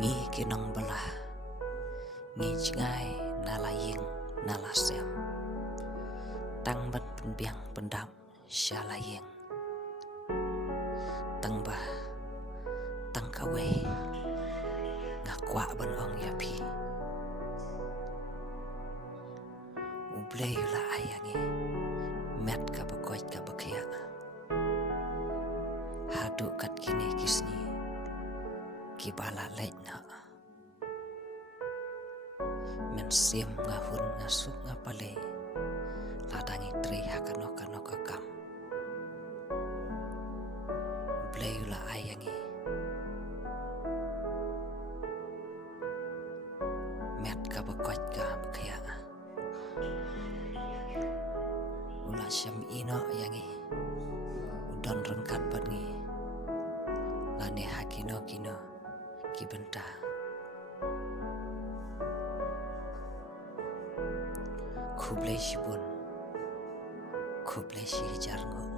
Ngi kinong belah ngi cengai nalaying nalasem tang ban penbiang pendam syalaying tang bah tang kawe ngakwa ban ong yapi ublay la ayangi met ka bakoy ka bakya hadu kat kini kisni kibala leit na men sim ngahun ngasuk ngapale ladangi tri hakano kano kakam ublay la ayangi met ka bakoy ka bakya ula syam ino yangi udon rengkat bangi lane hakino kino kibenta kublai shibun kublai shi jarngo